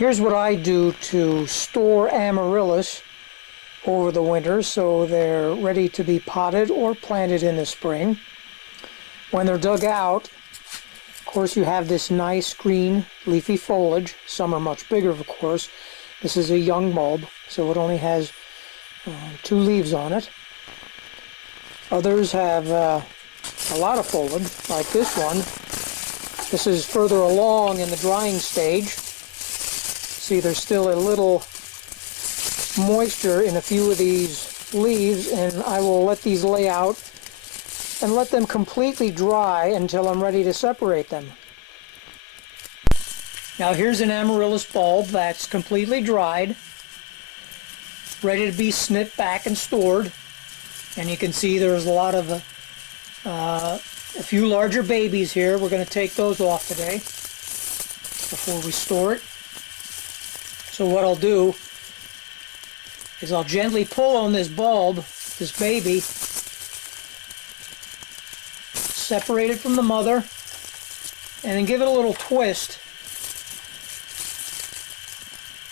Here's what I do to store Amaryllis over the winter so they're ready to be potted or planted in the spring. When they're dug out, of course, you have this nice green leafy foliage. Some are much bigger, of course. This is a young bulb, so it only has 2 leaves on it. Others have a lot of foliage, like this one. This is further along in the drying stage. See, there's still a little moisture in a few of these leaves, and I will let these lay out and let them completely dry until I'm ready to separate them. Now here's an Amaryllis bulb that's completely dried, ready to be snipped back and stored. And you can see there's a lot of a few larger babies here. We're going to take those off today before we store it. So what I'll do is I'll gently pull on this bulb, this baby, separate it from the mother, and then give it a little twist,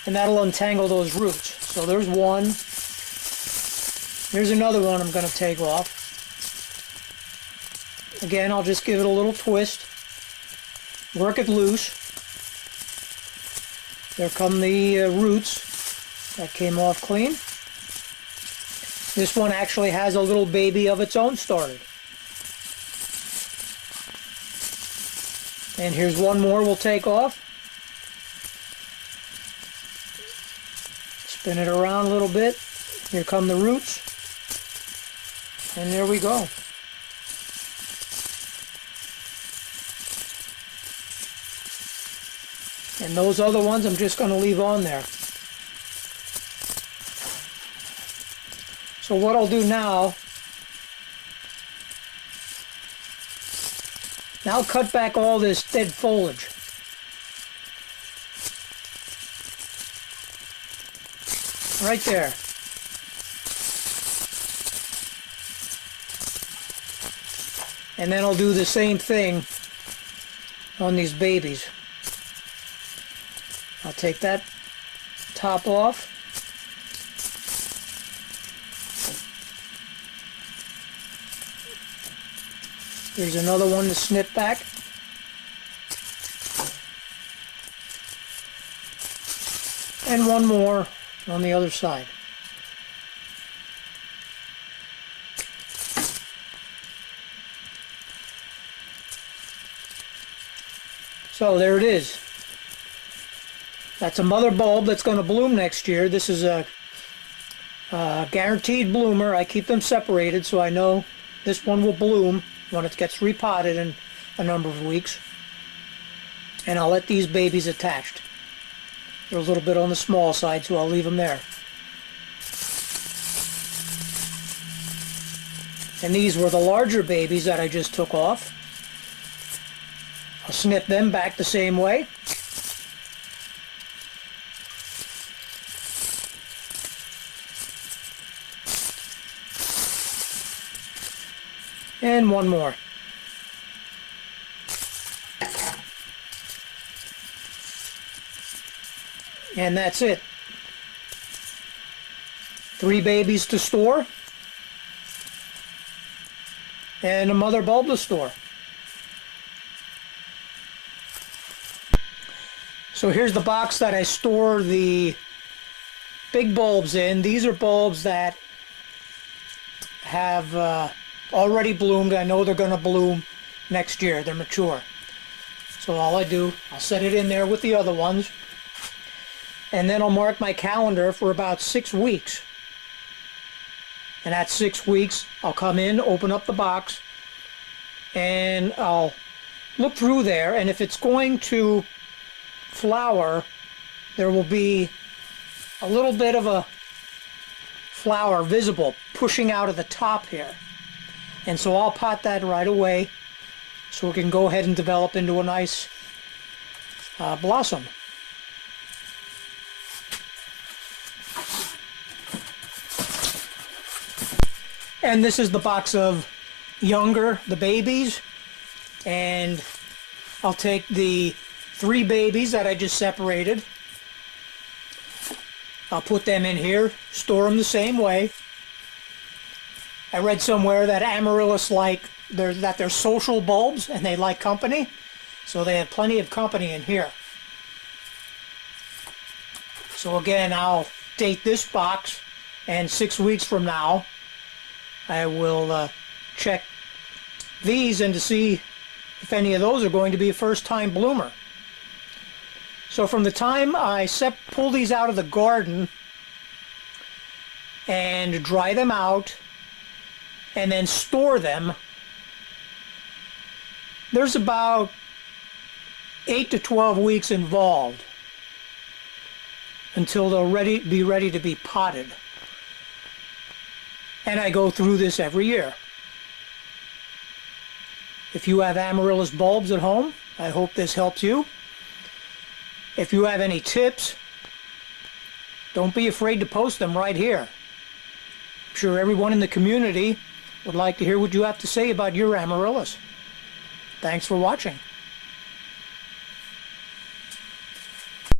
and that'll untangle those roots. So there's one. Here's another one I'm going to take off. Again, I'll just give it a little twist, work it loose. There come the roots that came off clean. This one actually has a little baby of its own started. And here's one more we'll take off. Spin it around a little bit. Here come the roots. And there we go. And those other ones I'm just going to leave on there. So what I'll do now, I'll cut back all this dead foliage. Right there. And then I'll do the same thing on these babies. I'll take that top off. Here's another one to snip back. And one more on the other side. So there it is. That's a mother bulb that's going to bloom next year. This is a guaranteed bloomer. I keep them separated so I know this one will bloom when it gets repotted in a number of weeks. And I'll let these babies attached. They're a little bit on the small side, so I'll leave them there. And these were the larger babies that I just took off. I'll snip them back the same way. And one more. And that's it. 3 babies to store. And a mother bulb to store. So here's the box that I store the big bulbs in. These are bulbs that have already bloomed. I know they're going to bloom next year. They're mature. So all I do, I'll set it in there with the other ones. And then I'll mark my calendar for about 6 weeks. And at 6 weeks, I'll come in, open up the box, and I'll look through there. And if it's going to flower, there will be a little bit of a flower visible pushing out of the top here. And so I'll pot that right away so it can go ahead and develop into a nice blossom. And this is the box of younger, the babies, and I'll take the 3 babies that I just separated, I'll put them in here, store them the same way. I read somewhere that Amaryllis they're social bulbs and they like company, so they have plenty of company in here. So again, I'll date this box, and 6 weeks from now I will check these and to see if any of those are going to be a first-time bloomer. So from the time I pull these out of the garden and dry them out and then store them, there's about 8 to 12 weeks involved until they'll be ready to be potted. And I go through this every year. If you have Amaryllis bulbs at home, I hope this helps you. If you have any tips, don't be afraid to post them right here. I'm sure everyone in the community would like to hear what you have to say about your Amaryllis. Thanks for watching.